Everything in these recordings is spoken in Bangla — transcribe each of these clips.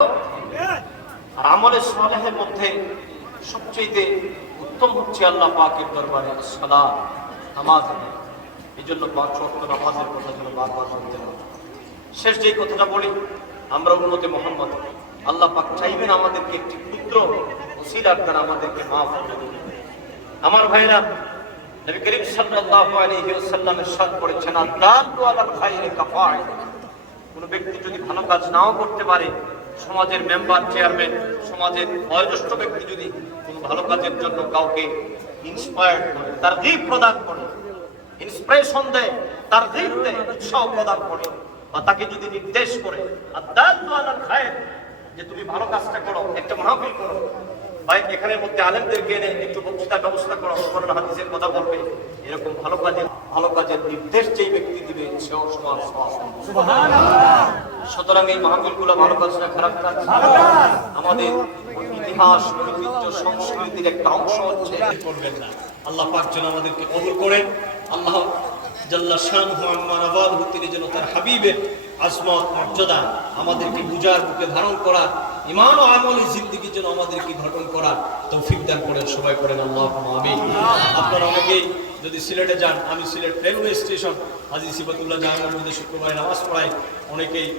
আর আমলে সালেহের মধ্যে সবচেয়ে উত্তম হচ্ছে আল্লাহ পাকের দরবারে সালাত, নামাজ। এই জন্য 5 ওয়াক্ত নামাজের কথা যেন বারবার বলতে হবে। শেষ যেই কথাটা বলি, আমরা উম্মতে মুহাম্মদ, আল্লাহ পাক চাইবেন আমাদেরকে একটি ক্ষুদ্র ওসিলার দ্বারা আমাদেরকে মাফ করে দিবেন। আমার ভাইরা, নবী করিম সাল্লাল্লাহু আলাইহি ওয়াসাল্লাম ইরশাদ করেছেন, আল-দাল্লু আলাল খায়রি কাফাইল। কোন ব্যক্তি যদি ভালো কাজ নাও করতে পারে, সমাজের মেম্বার, চেয়ারম্যান, সমাজের বয়োজ্যেষ্ঠ ব্যক্তি যদি কোনো ভালো কাজের জন্য কাউকে ইন্সপায়ার করে, তারগীব প্রদান করে, ইন্সপিরেশন দেয়, তারগীব দেয়, উৎসাহ প্রদান করে, বা তাকে যদি নির্দেশ করে, আদ-দাল্লু আলাল খায়র, যে তুমি ভালো কাজটা করো, একটা মাহফিল করো, ভাই এখানের মধ্যে আলেমদেরকে এনে একটু বক্তৃতার ব্যবস্থা করো, কোরআন হাদিসের কথা বলবে, এরকম ভালো কাজের নির্দেশ যেই ব্যক্তি দিবে সেও সমান সওয়াব। সুবহানাল্লাহ। সুতরাং এই মাহফিলগুলো ভালো কাজ না খারাপ কাজ, আমাদের ইতিহাস, ঐতিহ্য, সংস্কৃতির একটা অংশ হচ্ছে। করবেন না, আল্লাহ পাক যেন আমাদেরকে কবুল করেন। আল্লাহ জাল্লা শানুহু আম্মা নাওয়ালহু, তিনি যেন তার হাবিবের আজমত মর্যাদা আমাদেরকে বুঝার, বুকে ধারণ করার, ঈমান ও আমলে জিন্দেগি যেন আমাদেরকে গঠন করার তৌফিক দান করেন। সবাই করেন আল্লাহুম্মা আমিন। আপনারা অনেকেই যদি সিলেটে যান, আমি সিলেট রেলওয়ে স্টেশন হাজী সিফাতুল্লাহ জাহাঙ্গীর মধ্যে শুক্রবারে নামাজ পড়াই।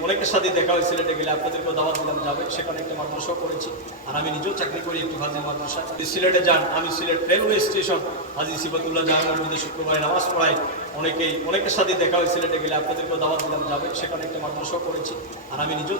অনেকের সাথে দেখা হয়, সিলেটে গেলে আপনাদেরকেও দাওয়াত দিলাম, যাবেন। সেখানে একটা মাদ্রাসা করেছি, আর আমি নিজেও চাকরি করি একটু হাজী মাদ্রাসা। সিলেটে যান, আমি সিলেট রেলওয়ে স্টেশন হাজী সিফাতুল্লাহ জাহাঙ্গীর মধ্যে শুক্রবারে নামাজ পড়াই। অনেকের সাথে দেখা হয়, সিলেটে গেলে আপনাদেরকেও দাওয়াত দিলাম, যাবেন। সেখানে একটা মাদ্রাসা করেছি, আর আমি নিজেও